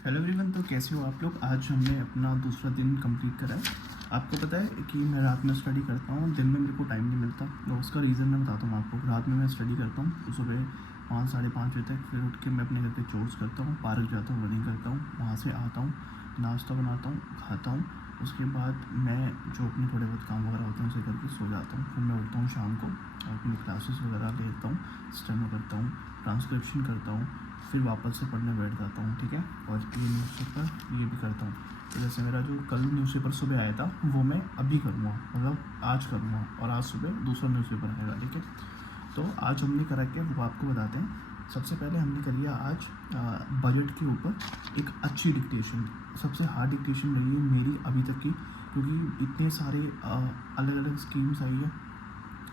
Hello everyone. तो कैसे हो आप लोग। आज हमने अपना दूसरा दिन कंप्लीट करा है। आपको पता है कि मैं रात में स्टडी करता हूँ, दिन में मेरे को टाइम नहीं मिलता। तो उसका रीज़न मैं बताता हूँ आपको। रात में मैं स्टडी करता हूँ तो सुबह 5 साढ़े 5 बजे तक, फिर उठ के मैं अपने घर के चोर्स करता हूँ, पार्क जाता हूँ, रनिंग करता हूँ, वहाँ से आता हूँ, नाश्ता बनाता हूँ, खाता हूँ। उसके बाद मैं जो अपने थोड़े बहुत काम वगैरह होते हैं उसे करके सो जाता हूँ। फिर मैं उठता हूँ शाम को, अपनी क्लासेस वगैरह लेता हूँ, स्टेनो करता हूँ, ट्रांसक्रिप्शन करता हूँ, फिर वापस से पढ़ने बैठ जाता हूँ। ठीक है। और ये न्यूज़पेपर ये भी करता हूँ। तो जैसे मेरा जो कल न्यूज़पेपर सुबह आया था वो मैं अभी करूँगा, मतलब आज करूँगा, और आज सुबह दूसरा न्यूज़पेपर आएगा। ठीक है। तो आज हमने करा के वो आपको बताते हैं। सबसे पहले हमने कर लिया आज बजट के ऊपर एक अच्छी डिक्टेशन। सबसे हार्ड डिक्टेशन रही है मेरी अभी तक की, क्योंकि इतने सारे अलग अलग स्कीम्स आई है,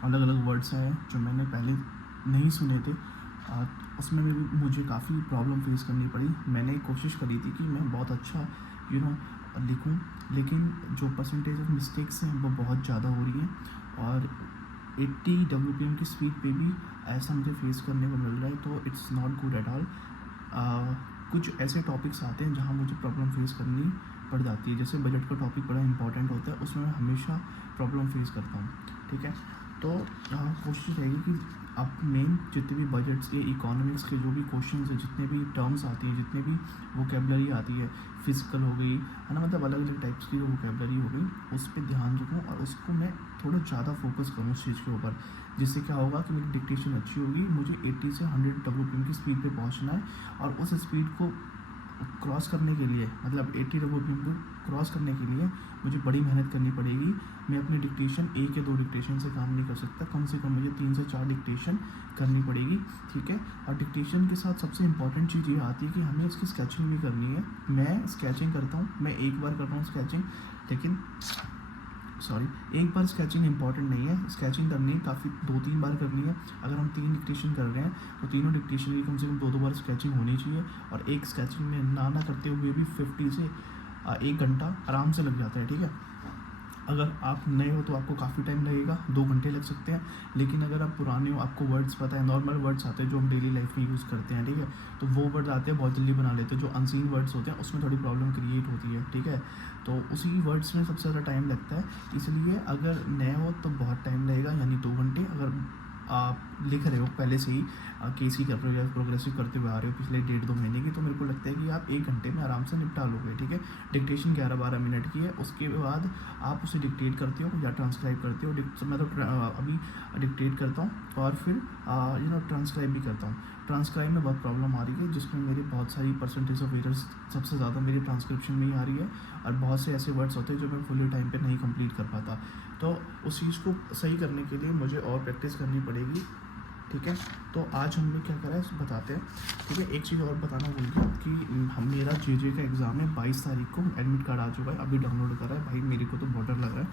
अलग अलग वर्ड्स आए हैं जो मैंने पहले नहीं सुने थे। उसमें भी मुझे काफ़ी प्रॉब्लम फेस करनी पड़ी। मैंने कोशिश करी थी कि मैं बहुत अच्छा लिखूं, लेकिन जो परसेंटेज ऑफ मिस्टेक्स हैं वो बहुत ज़्यादा हो रही हैं। और 80 WPM की स्पीड पे भी ऐसा मुझे फेस करने को मिल रहा है, तो it's not good at all. कुछ ऐसे टॉपिक्स आते हैं जहाँ मुझे प्रॉब्लम फेस करनी पड़ जाती है। जैसे बजट का टॉपिक बड़ा इंपॉर्टेंट होता है, उसमें मैं हमेशा प्रॉब्लम फेस करता हूँ। ठीक है। तो कोशिश रहेगी कि आप मेन जितने भी बजट्स के, इकोनॉमिक्स के जो भी क्वेश्चन है, जितने भी टर्म्स आती हैं, जितने भी वोकेबलरी आती है, फिजिकल हो गई है ना, मतलब अलग अलग टाइप्स की जो वोकेबलरी हो गई, उस पर ध्यान रखूँ और उसको मैं थोड़ा ज़्यादा फोकस करूँ उस चीज़ के ऊपर। जिससे क्या होगा कि मेरी डिक्टेशन अच्छी होगी। मुझे 80 से 100 WPM की स्पीड पे पहुंचना है, और उस स्पीड को क्रॉस करने के लिए, मतलब 80 WPM को क्रॉस करने के लिए मुझे बड़ी मेहनत करनी पड़ेगी। मैं अपनी डिक्टेशन एक या दो डिक्टेशन से काम नहीं कर सकता, कम से कम मुझे 3 से 4 डिक्टेशन करनी पड़ेगी। ठीक है। और डिक्टेशन के साथ सबसे इंपॉर्टेंट चीज़ ये आती है कि हमें इसकी स्केचिंग भी करनी है। मैं स्केचिंग करता हूँ, मैं एक बार करता हूँ स्केचिंग, लेकिन एक बार स्केचिंग इंपॉर्टेंट नहीं है। स्केचिंग करनी है काफ़ी 2-3 बार करनी है। अगर हम 3 डिक्टेशन कर रहे हैं तो तीनों डिक्टेशन की कम से कम 2-2 बार स्केचिंग होनी चाहिए। और एक स्केचिंग में ना करते हुए भी 50 से 1 घंटा आराम से लग जाता है। ठीक है। अगर आप नए हो तो आपको काफ़ी टाइम लगेगा, 2 घंटे लग सकते हैं। लेकिन अगर आप पुराने हो, आपको वर्ड्स पता है, नॉर्मल वर्ड्स आते हैं जो हम डेली लाइफ में यूज़ करते हैं, ठीक है, तो वो वर्ड्स आते हैं, बहुत जल्दी बना लेते हैं। जो अनसीन वर्ड्स होते हैं उसमें थोड़ी प्रॉब्लम क्रिएट होती है। ठीक है। तो उसी वर्ड्स में सबसे ज़्यादा टाइम लगता है। इसलिए अगर नए हो तो बहुत टाइम लगेगा, यानी 2 घंटे। अगर आप लिख रहे हो पहले से ही, केसी कर रहे हो या प्रोग्रेसिव करते हुए आ रहे हो पिछले 1.5-2 महीने की, तो मेरे को लगता है कि आप 1 घंटे में आराम से निपटा लोगे। ठीक है। डिक्टेशन 11-12 मिनट की है। उसके बाद आप उसे डिक्टेट करते हो या ट्रांसक्राइब करते हो। मैं तो अभी डिक्टेट करता हूँ और फिर ट्रांसक्राइब भी करता हूँ। ट्रांसक्राइब में बहुत प्रॉब्लम आ रही है, जिसमें मेरी बहुत सारी परसेंटेज ऑफ एरर्स सबसे ज़्यादा मेरी ट्रांसक्रिप्शन में ही आ रही है। और बहुत से ऐसे वर्ड्स होते हैं जो मैं फुली टाइम पे नहीं कंप्लीट कर पाता। तो उस चीज़ को सही करने के लिए मुझे और प्रैक्टिस करनी पड़ेगी। ठीक है। तो आज हमने क्या करा है बताते हैं। ठीक है। एक चीज़ और बताना भूल गया कि मेरा जे का एग्ज़ाम है 22 तारीख को। एडमिट कार्ड आ चुका है, अभी डाउनलोड करा है। भाई मेरे को तो बहुत डर लग रहा है,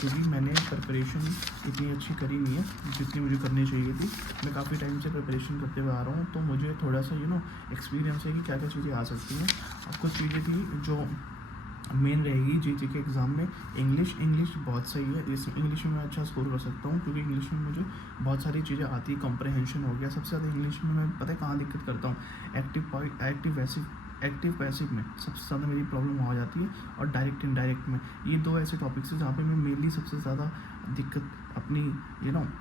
क्योंकि मैंने प्रिपरेशन इतनी अच्छी करी नहीं है जितनी मुझे करनी चाहिए थी। मैं काफ़ी टाइम से प्रिपरेशन करते हुए आ रहा हूँ, तो मुझे थोड़ा सा एक्सपीरियंस है कि क्या क्या चीज़ें आ सकती हैं। अब कुछ चीज़ें थी जो मेन रहेगी जे के एग्ज़ाम में। इंग्लिश बहुत सही है। इस इंग्लिश में मैं अच्छा स्कोर कर सकता हूँ, क्योंकि इंग्लिश में मुझे बहुत सारी चीज़ें आती है। कॉम्प्रहेंशन हो गया। सबसे ज़्यादा इंग्लिश में मैं पता है कहाँ दिक्कत करता हूँ, एक्टिव पैसिव में सबसे ज़्यादा मेरी प्रॉब्लम हो जाती है, और डायरेक्ट इनडायरेक्ट में। ये 2 ऐसे टॉपिक्स हैं जहाँ पे मैं मेनली सबसे ज़्यादा दिक्कत अपनी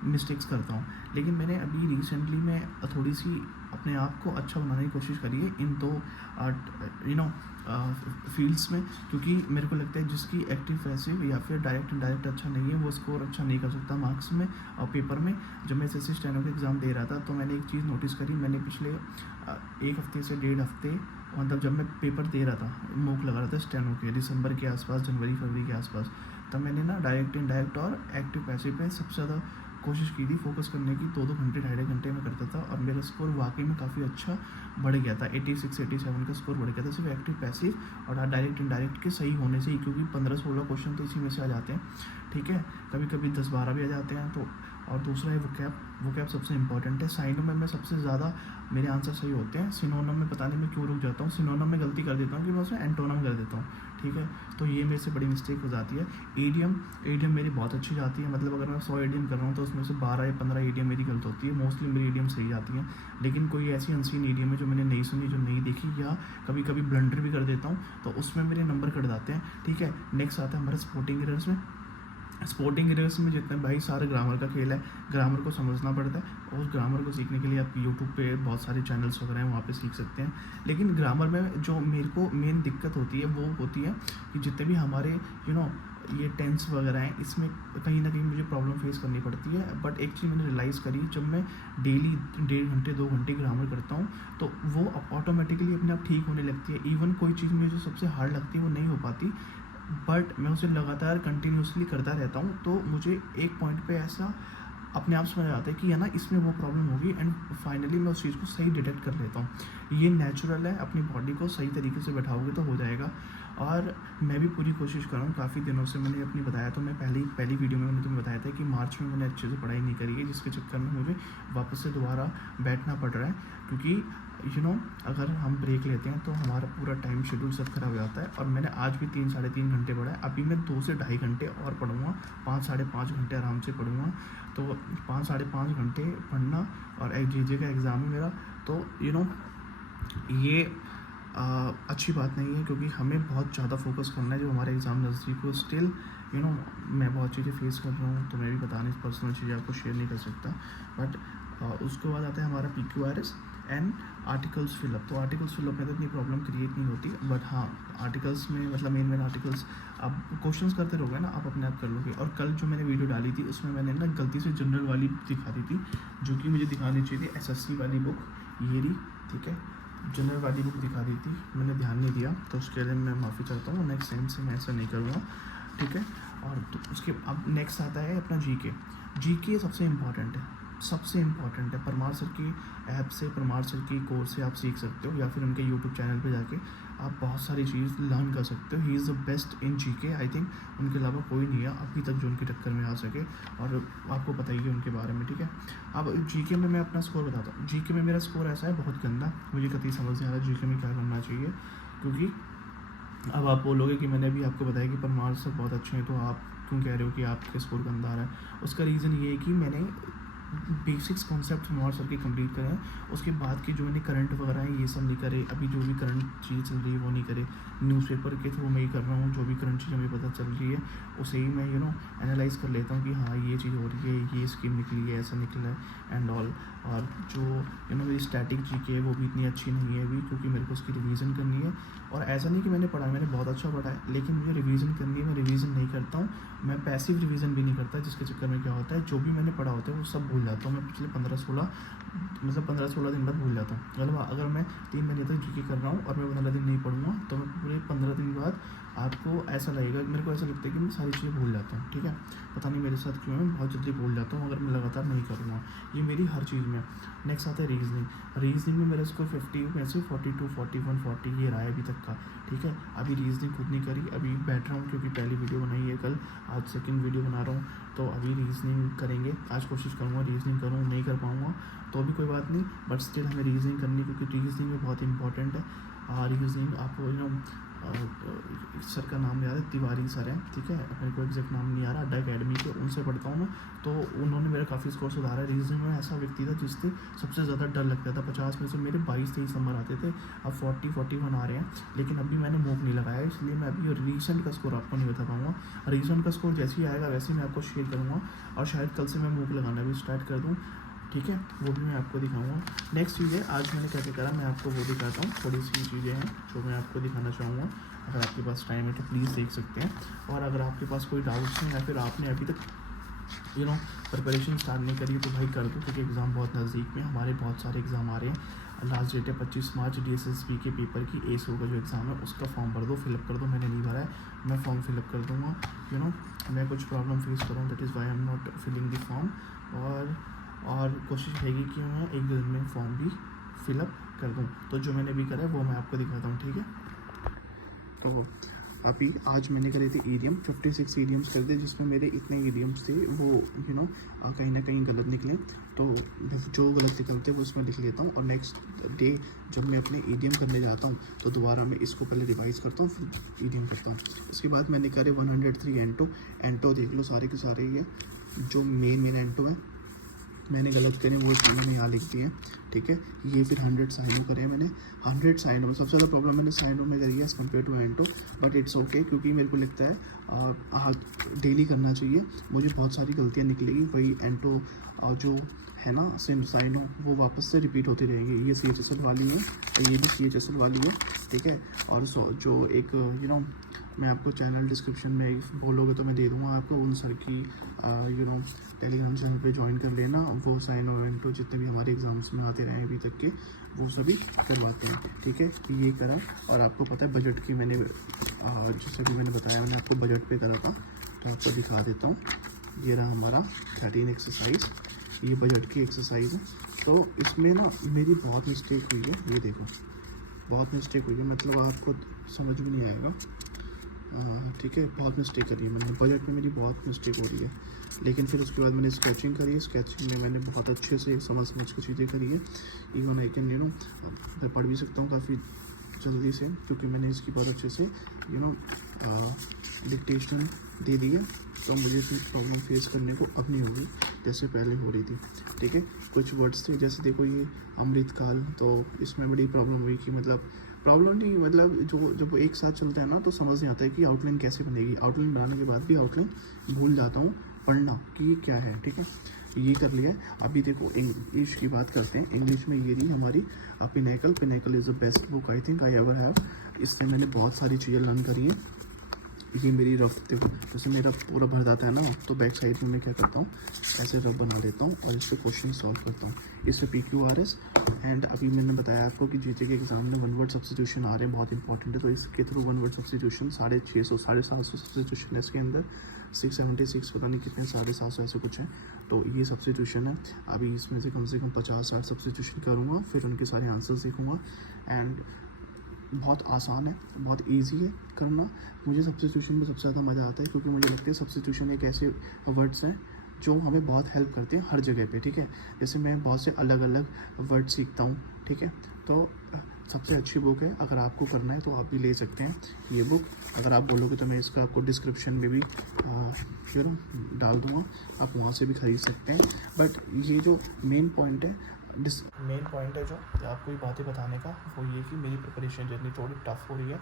मिस्टेक्स करता हूँ। लेकिन मैंने अभी रिसेंटली में थोड़ी सी अपने आप को अच्छा बनाने की कोशिश करी है इन 2 फील्ड्स में, क्योंकि मेरे को लगता है जिसकी एक्टिव पैसिव या फिर डायरेक्ट इनडायरेक्ट अच्छा नहीं है, वो स्कोर अच्छा नहीं कर सकता मार्क्स में और पेपर में। जब मैं एसएससी स्टेनो का एग्ज़ाम दे रहा था, तो मैंने एक चीज़ नोटिस करी। मैंने पिछले 1 हफ्ते से 1.5 हफ्ते, मतलब जब मैं पेपर दे रहा था, मॉक लगा रहा था स्टेनो के, दिसंबर के आसपास, जनवरी-फरवरी के आसपास, तब मैंने डायरेक्ट इनडायरेक्ट और एक्टिव पैसिव पे सबसे ज़्यादा कोशिश की थी फोकस करने की। 2-2 घंटे, 2.5 घंटे में करता था, और मेरा स्कोर वाकई में काफ़ी अच्छा बढ़ गया था। 86-87 का स्कोर बढ़ गया था, सिर्फ एक्टिव पैसिव और डायरेक्ट इनडायरेक्ट के सही होने से ही, क्योंकि 15-16 क्वेश्चन तो इसी में से आ जाते हैं। ठीक है। कभी कभी 10-12 भी आ जाते हैं। तो और दूसरा है वोकैब सबसे इंपॉर्टेंट है। साइनोनिम में सबसे ज़्यादा मेरे आंसर सही होते हैं। सिनोनिम में पता नहीं मैं क्यों रुक जाता हूँ, सिनोनिम में गलती कर देता हूँ कि मैं उसमें एंटोनिम कर देता हूँ, ठीक है। तो ये मेरे से बड़ी मिस्टेक हो जाती है। ईडियम मेरी बहुत अच्छी जाती है, मतलब अगर मैं 100 ईडियम कर रहा हूँ तो उसमें से 12 या 15 ईडियम मेरी गलत होती है, मोस्टली मेरी ईडियम सही जाती हैं। लेकिन कोई ऐसी अनसीन ईडियम है जो मैंने नहीं सुनी, जो नहीं देखी, या कभी कभी ब्लंडर भी कर देता हूँ, तो उसमें मेरे नंबर कट जाते हैं, ठीक है। नेक्स्ट आता है हमारे स्पोर्टिंग एरर्स में। स्पोर्टिंग एरर्स में जितने भाई सारे ग्रामर का खेल है, ग्रामर को समझना पड़ता है, और ग्रामर को सीखने के लिए आप यूट्यूब पे बहुत सारे चैनल्स वगैरह हैं, वहाँ पे सीख सकते हैं। लेकिन ग्रामर में जो मेरे को मेन दिक्कत होती है वो होती है कि जितने भी हमारे ये टेंस वगैरह हैं, इसमें कहीं ना कहीं मुझे प्रॉब्लम फेस करनी पड़ती है। बट एक चीज़ मैंने रियलाइज़ करी, जब मैं डेली 1.5 घंटे 2 घंटे ग्रामर करता हूँ तो वो ऑटोमेटिकली अपने आप ठीक होने लगती है। इवन कोई चीज़ मुझे जो सबसे हार्ड लगती है वो नहीं हो पाती, बट मैं उसे लगातार कंटिन्यूसली करता रहता हूँ, तो मुझे एक पॉइंट पे ऐसा अपने आप समझ आता है कि है ना, इसमें वो प्रॉब्लम होगी, एंड फाइनली मैं उस चीज़ को सही डिटेक्ट कर लेता हूँ। ये नेचुरल है, अपनी बॉडी को सही तरीके से बैठाओगे तो हो जाएगा। और मैं भी पूरी कोशिश कर रहा हूँ, काफ़ी दिनों से मैंने अपनी बताया, तो मैं पहली वीडियो में मैंने तुम्हें बताया था कि मार्च में मैंने अच्छे से पढ़ाई नहीं करी है, जिसके चक्कर में मुझे वापस से दोबारा बैठना पड़ रहा है, क्योंकि अगर हम ब्रेक लेते हैं तो हमारा पूरा टाइम शेड्यूल सब खराब हो जाता है। और मैंने आज भी 3-3.5 घंटे पढ़ा है, अभी मैं 2 से ढाई घंटे और पढ़ूँगा, 5-5.5 घंटे आराम से पढ़ूँगा। तो 5-5.5 घंटे पढ़ना, और जे का एग्ज़ाम है मेरा, तो ये अच्छी बात नहीं है, क्योंकि हमें बहुत ज़्यादा फोकस करना है जो हमारे एग्ज़ाम नज़दीक हो। स्टिल मैं बहुत चीज़ें फेस कर रहा हूँ, तो मैं भी बता नहीं, पर्सनल चीज़ें आपको शेयर नहीं कर सकता। बट उसके बाद आता है हमारा PQRS एंड आर्टिकल्स फिलअप। तो आर्टिकल्स फिलअप में तो इतनी प्रॉब्लम क्रिएट नहीं होती, बट हाँ, आर्टिकल्स में मतलब मेन आर्टिकल्स आप क्वेश्चंस करते रहोगे ना, आप अपने आप कर लोगे। और कल जो मैंने वीडियो डाली थी उसमें मैंने ना गलती से जनरल वाली दिखा दी थी, जो कि मुझे दिखानी चाहिए थी SSC वाली बुक, ये रही, ठीक है। जनरल वाली बुक दिखा दी थी, मैंने ध्यान नहीं दिया, तो उसके लिए मैं माफ़ी चाहता हूँ। नेक्स्ट टाइम से मैं ऐसा नहीं करूँगा, ठीक है। और तो उसके अब नेक्स्ट आता है अपना GK सबसे इम्पॉर्टेंट है। परमार सर की ऐप से, परमार सर की कोर्स से आप सीख सकते हो, या फिर उनके यूट्यूब चैनल पे जाके आप बहुत सारी चीज़ लर्न कर सकते हो। He is the best in GK, I think उनके अलावा कोई नहीं है अभी तक जो उनकी टक्कर में आ सके, और आपको पता ही है उनके बारे में, ठीक है। अब GK में मैं अपना स्कोर बताता हूँ। GK में मेरा स्कोर ऐसा है, बहुत गंदा, मुझे कतई समझ नहीं आ रहा GK में क्या करना चाहिए, क्योंकि अब आप बोलोगे कि मैंने अभी आपको बताया कि परमार सर बहुत अच्छे हैं, तो आप क्यों कह रहे हो कि आपके स्कोर गंदा आ रहा है। उसका रीज़न ये है कि मैंने बेसिक्स कॉन्सेप्ट परमार सर के कंप्लीट करे हैं, उसके बाद की जो मैंने करंट वगैरह हैं ये सब नहीं करे, अभी जो भी करंट चीज़ चल रही है वो नहीं करे। न्यूज़पेपर के थ्रू मैं ही कर रहा हूँ, जो भी करंट चीज़ हमें पता चल रही है उसे ही मैं एनालाइज़ कर लेता हूँ कि हाँ ये चीज़ हो रही है, ये स्कीम निकली है, ऐसा निकला है एंड ऑल। और जो मेरी स्टैटिक GK है वो भी इतनी अच्छी नहीं है अभी, क्योंकि मेरे को उसकी रिवीजन करनी है। और ऐसा नहीं कि मैंने पढ़ा, मैंने बहुत अच्छा पढ़ा है, लेकिन मुझे रिवीजन करनी है, मैं रिवीजन नहीं करता हूँ, मैं पैसिव रिवीजन भी नहीं करता, जिसके चक्कर में क्या होता है, जो भी मैंने पढ़ा होता है वो सब भूल जाता हूँ मैं पिछले 15-16 दिन बाद भूल जाता हूँ। मतलब अगर मैं 3 महीने तक GK कर रहा हूँ और मैं 15 दिन नहीं पढ़ूँगा, तो मैं पूरे 15 दिन बाद आपको ऐसा लगेगा, मेरे को ऐसा लगता है कि मैं सारी चीज़ें भूल जाता हूँ, ठीक है। पता नहीं मेरे साथ क्यों है, मैं बहुत जल्दी भूल जाता हूँ अगर मैं लगातार नहीं करूँगा, ये मेरी हर चीज़ में। नेक्स्ट आता है रीजनिंग में मेरा स्कोर 50 में से 42, 41, 40 ये रहा है अभी तक का, ठीक है। अभी रीजनिंग खुद नहीं करी, अभी बैठ रहा हूँ क्योंकि पहली वीडियो बनाई है कल, आज सेकंड वीडियो बना रहा हूँ, तो अभी रीजनिंग करेंगे। आज कोशिश करूँगा रीजनिंग करूँ, नहीं कर पाऊँगा तो भी कोई बात नहीं, बट स्टिल हमें रीजनिंग करनी, क्योंकि रीजनिंग में बहुत इंपॉर्टेंट है। रीजनिंग आपको सर का नाम याद है, तिवारी सर हैं, ठीक है, मेरे को एग्जैक्ट नाम नहीं आ रहा, अड्डा अकेडमी के, उनसे पढ़ता हूँ मैं, तो उन्होंने मेरा काफ़ी स्कोर सुधारा है। रीजनिंग में ऐसा व्यक्ति था जिससे सबसे ज़्यादा डर लगता था, 50 में से मेरे 22-23 नंबर आते थे, अब 40-41 आ रहे हैं। लेकिन अभी मैंने मूव नहीं लगाया, इसलिए मैं अभी रिसेंट का स्कोर आपको नहीं बता पाऊँगा। रिसेंट का स्कोर जैसे ही आएगा वैसे ही मैं आपको शेयर करूँगा, और शायद कल से मैं मूव लगाना भी स्टार्ट कर दूँ, ठीक है, वो भी मैं आपको दिखाऊंगा। नेक्स्ट चीज़ है, आज मैंने क्या क्या करा मैं आपको वो दिखाता हूँ, थोड़ी सी चीज़ें हैं जो मैं आपको दिखाना चाहूँगा। अगर आपके पास टाइम है तो प्लीज़ देख सकते हैं, और अगर आपके पास कोई डाउट्स हैं या फिर आपने अभी तक प्रिपरेशन स्टार्ट नहीं करी तो भाई कर दो, क्योंकि एग्ज़ाम बहुत नज़दीक में, हमारे बहुत सारे एग्ज़ाम आ रहे हैं। लास्ट डेट है 25 मार्च DSSP के पेपर की, ASO का जो एग्ज़ाम है उसका फॉर्म भर दो, फिलअप कर दो, मैंने नहीं भरा है, मैं फॉर्म फिलअप कर दूँगा। मैं कुछ प्रॉब्लम फेस कर रहा हूँ, that is why I am not filling the form, और कोशिश रहेगी कि मैं 1-2 दिन में फॉर्म भी फिलअप कर दूँ। तो जो मैंने भी करा है वो मैं आपको दिखाता हूँ, ठीक है। तो अभी आज मैंने करे थे ईडियम 56 ईडियम्स कर दिए, जिसमें मेरे इतने ईडियम्स थे वो कहीं ना कहीं गलत निकले, तो जो गलत निकलते वो उसमें लिख लेता हूँ, और नेक्स्ट डे जब मैं अपने ईडियम करने जाता हूँ तो दोबारा मैं इसको पहले रिवाइज़ करता हूँ, फिर ईडियम करता हूँ। इसके बाद मैंने करे 103 एंटो देख लो सारे के सारे, ये जो मेन एंटो है मैंने गलत करे वो मैंने यहाँ लिख दिए, ठीक है। ये फिर 100 साइनो करे मैंने, 100 साइनो। सबसे ज़्यादा प्रॉब्लम मैंने साइनो में करी है एज़ कम्पेयर टू एंटो, बट इट्स ओके, क्योंकि मेरे को लगता है डेली करना चाहिए। मुझे बहुत सारी गलतियाँ निकलेगी, वही एंटो जो है ना सिम साइनो वो वापस से रिपीट होती रहेगी। ये CHSL वाली है और ये भी CHSL वाली है, ठीक है। और जो एक मैं आपको चैनल डिस्क्रिप्शन में बोलोगे तो मैं दे दूँगा आपको, उन सर की टेलीग्राम चैनल पे ज्वाइन कर लेना। वो साइन और एंटो जितने भी हमारे एग्ज़ाम्स में आते रहे अभी तक के वो सभी करवाते हैं, ठीक है। ये करा, और आपको पता है बजट की मैंने जैसे भी मैंने बताया, मैंने आपको बजट पे करा था, तो आपको दिखा देता हूँ। ये रहा हमारा 13 एक्सरसाइज, ये बजट की एक्सरसाइज है। तो इसमें ना मेरी बहुत मिस्टेक हुई है, ये देखो बहुत मिस्टेक हुई है, मतलब आपको समझ भी नहीं आएगा, ठीक है। बहुत मिस्टेक करी है मैंने बजट में, मेरी बहुत मिस्टेक हो रही है। लेकिन फिर उसके बाद मैंने स्केचिंग करी है, स्केचिंग में मैंने बहुत अच्छे से समझ के चीज़ें करी है। इवन आई कैन मैं पढ़ भी सकता हूँ काफ़ी जल्दी से, क्योंकि मैंने इसकी बहुत अच्छे से डिक्टेशन दे दी है, तो मुझे इतनी प्रॉब्लम फेस करने को अब नहीं होगी जैसे पहले हो रही थी, ठीक है। कुछ वर्ड्स थे जैसे देखो ये अमृतकाल, तो इसमें बड़ी प्रॉब्लम हुई कि मतलब प्रॉब्लम नहीं, मतलब जो जब एक साथ चलता है ना तो समझ नहीं आता है कि आउटलाइन कैसे बनेगी। आउटलाइन बनाने के बाद भी आउटलाइन भूल जाता हूँ पढ़ना कि ये क्या है, ठीक है। ये कर लिया है। अभी देखो इंग्लिश की बात करते हैं। इंग्लिश में ये रही हमारी pinnacle is the best book I think I ever have. इससे मैंने बहुत सारी चीज़ें लर्न करी हैं। ये मेरी रफ देखो, जैसे मेरा पूरा भर जाता है ना, तो बैक साइड में मैं क्या करता हूँ, ऐसे रफ बना लेता हूँ और इस पर क्वेश्चन सॉल्व करता हूँ। इस पर PQRS एंड अभी मैंने बताया आपको कि GK के एग्जाम में 1 वर्ड सब्स्टिट्यूशन आ रहे हैं, बहुत इंपॉर्टेंट है। तो इसके थ्रू 1 वर्ड सब्स्टिट्यूशन 650 750 सब्स्टिट्यूशन है इसके अंदर, 676 पता नहीं कितने 750 ऐसे कुछ है। तो ये सब्स्टिट्यूशन है। अभी इसमें से कम 50-60 सब्स्टिट्यूशन करूँगा, फिर उनके सारे आंसर्स देखूँगा। एंड बहुत आसान है, बहुत इजी है करना। मुझे सब्स्टिट्यूशन में सबसे ज़्यादा मज़ा आता है, क्योंकि मुझे लगता है सब्स्टिट्यूशन एक ऐसे वर्ड्स हैं जो हमें बहुत हेल्प करते हैं हर जगह पे, ठीक है। जैसे मैं बहुत से अलग अलग वर्ड सीखता हूँ, ठीक है। तो सबसे अच्छी बुक है, अगर आपको करना है तो आप भी ले सकते हैं ये बुक। अगर आप बोलोगे तो मैं इसका आपको डिस्क्रिप्शन में भी डाल दूँगा, आप वहाँ से भी ख़रीद सकते हैं। बट ये जो मेन पॉइंट है जो आपको ये बातें बताने का, वो ये कि मेरी प्रिपरेशन जर्नी थोड़ी टफ़ हो रही है।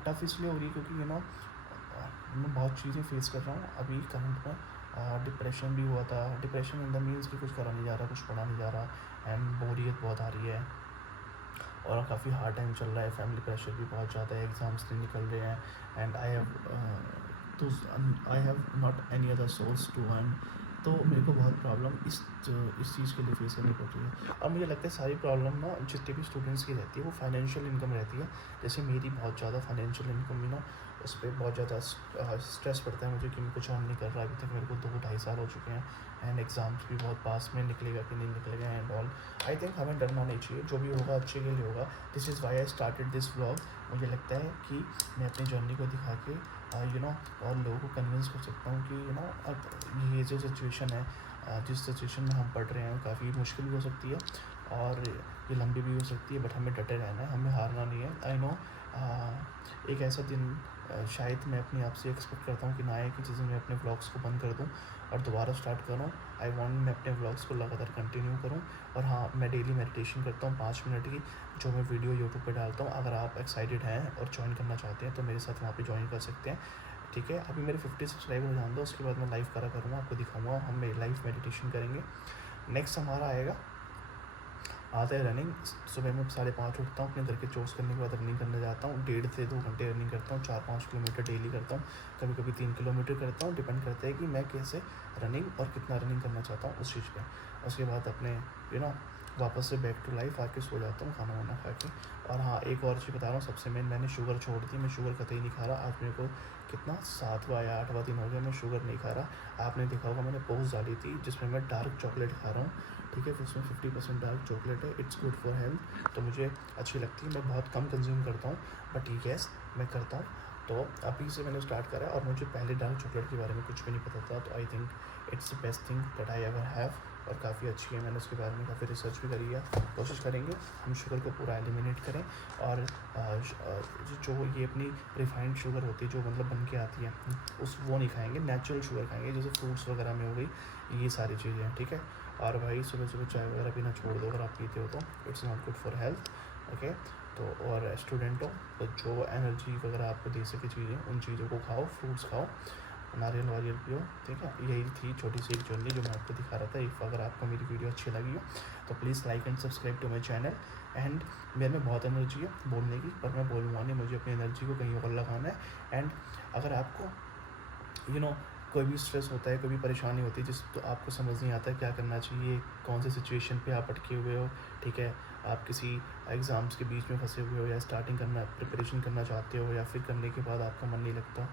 टफ़ इसलिए हो रही है क्योंकि मैं बहुत चीज़ें फेस कर रहा हूँ अभी करंट में। डिप्रेशन भी हुआ था, डिप्रेशन इन द मीन्स कि कुछ करा नहीं जा रहा, कुछ पढ़ा नहीं जा रहा, एंड बोरियत बहुत आ रही है और काफ़ी हार्ड टाइम चल रहा है। फैमिली प्रेशर भी बहुत ज़्यादा है, एग्ज़ाम्स नहीं निकल रहे हैं, and I have not any other source to earn. तो मेरे को बहुत प्रॉब्लम इस चीज़ के लिए फेस करनी पड़ रही है। और मुझे लगता है सारी प्रॉब्लम ना जितने भी स्टूडेंट्स की रहती है वो फाइनेंशियल इनकम रहती है। जैसे मेरी बहुत ज़्यादा फाइनेंशियल इनकम उस पर बहुत ज़्यादा स्ट्रेस पड़ता है मुझे कि मैं कुछ अर्न नहीं कर रहा। अभी तक मेरे को 2-2.5 साल हो चुके हैं, एंड एग्ज़ाम्स भी बहुत पास में निकलेगा कि नहीं निकलेगा एंड ऑल। आई थिंक हमें डरना नहीं चाहिए, जो भी होगा अच्छे के लिए होगा। This is why I started this vlog. मुझे लगता है कि मैं अपनी जर्नी को दिखा के और लोगों को कन्विंस कर सकता हूँ कि अब ये जो सिचुएशन है, जिस सिचुएशन में हम पढ़ रहे हैं काफ़ी मुश्किल भी हो सकती है और ये लंबी भी हो सकती है, बट हमें डटे रहना है, हमें हारना नहीं है। आई नो एक ऐसा दिन शायद मैं अपने आप से एक्सपेक्ट करता हूँ कि ना आए कि जिस दिन मैं अपने व्लॉग्स को बंद कर दूँ और दोबारा स्टार्ट करूँ। आई वांट मैं अपने व्लॉग्स को लगातार कंटिन्यू करूँ। और हाँ, मैं डेली मेडिटेशन करता हूँ 5 मिनट की, जो मैं वीडियो यूट्यूब पे डालता हूँ। अगर आप एक्साइटेड हैं और ज्वाइन करना चाहते हैं तो मेरे साथ वहाँ पे ज्वाइन कर सकते हैं, ठीक है। अभी मेरे 50 सब्सक्राइबर हो जान दो, उसके बाद मैं लाइव करूँगा, आपको दिखाऊँगा, हम लाइव मेडिटेशन करेंगे। नेक्स्ट हमारा आएगा आता है रनिंग। सुबह में 5:30 उठता हूँ, अपने घर के चोर्स करने के बाद रनिंग करने जाता हूँ। 1.5 से 2 घंटे रनिंग करता हूँ, 4-5 किलोमीटर डेली करता हूँ, कभी कभी 3 किलोमीटर करता हूँ। डिपेंड करता है कि मैं कैसे रनिंग और कितना रनिंग करना चाहता हूँ उस चीज़ पर। उसके बाद अपने वापस से बैक टू लाइफ आके सो जाता हूँ खाना वाना खा के। और हाँ, एक और चीज़ बता रहा हूँ, सबसे मेन, मैंने शुगर छोड़ दी। मैं शुगर कतई नहीं खा रहा। आज मेरे को कितना 7वां या 8वां दिन हो गया मैं शुगर नहीं खा रहा। आपने देखा होगा मैंने पोस्ट डाली थी जिसमें मैं डार्क चॉकलेट खा रहा हूँ, ठीक है। उसमें 50% डार्क चॉकलेट है, इट्स गुड फॉर हेल्थ, तो मुझे अच्छी लगती है। मैं बहुत कम कंज्यूम करता हूँ, बट येस मैं करता हूँ, तो अभी से मैंने स्टार्ट करा है और मुझे पहले डार्क चॉकलेट के बारे में कुछ भी नहीं पता था, तो I think it's the best thing that I ever have, और काफ़ी अच्छी है। मैंने उसके बारे में काफ़ी रिसर्च भी करी है। कोशिश करेंगे हम शुगर को पूरा एलिमिनेट करें, और जो ये अपनी रिफाइंड शुगर होती है जो मतलब बन के आती है उस वो नहीं खाएंगे, नेचुरल शुगर खाएंगे, जैसे फ्रूट्स वगैरह में हो गई, ये सारी चीज़ें हैं, ठीक है। और भाई सुबह सुबह चाय वगैरह पीना छोड़ दो अगर आप पीते हो तो, it's not good for health, okay. तो और स्टूडेंट हो तो जो एनर्जी वगैरह आपको दे सके चीज़ें, उन चीज़ों को खाओ, फ्रूट्स खाओ, नारियल वारियल पियो, ठीक है। यही थी छोटी सी एक जर्नी जो मैं आपको दिखा रहा था। इफ़ अगर आपको मेरी वीडियो अच्छी लगी हो तो please like and subscribe to my channel. And मेरे में बहुत एनर्जी है बोलने की, पर मैं बोलूँगा नहीं, मुझे अपनी एनर्जी को कहीं और लगाना है। एंड अगर आपको कोई भी स्ट्रेस होता है, कोई भी परेशानी होती है जिस तो आपको समझ नहीं आता है क्या करना चाहिए, कौन से सिचुएशन पे आप अटके हुए हो, ठीक है, आप किसी एग्ज़ाम्स के बीच में फंसे हुए हो, या स्टार्टिंग करना प्रिपरेशन करना चाहते हो, या फिर करने के बाद आपका मन नहीं लगता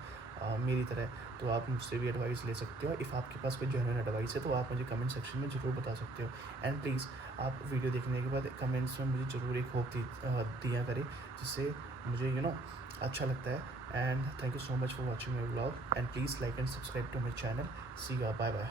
मेरी तरह, तो आप मुझसे भी एडवाइस ले सकते हो। इफ़ आपके पास कोई जेन्युइन एडवाइस है तो आप मुझे कमेंट सेक्शन में ज़रूर बता सकते हो। एंड प्लीज़ आप वीडियो देखने के बाद कमेंट्स में मुझे ज़रूर एक होप दिया करें, जिससे मुझे अच्छा लगता है। And thank you so much for watching my vlog, and please like and subscribe to my channel. See ya, bye bye.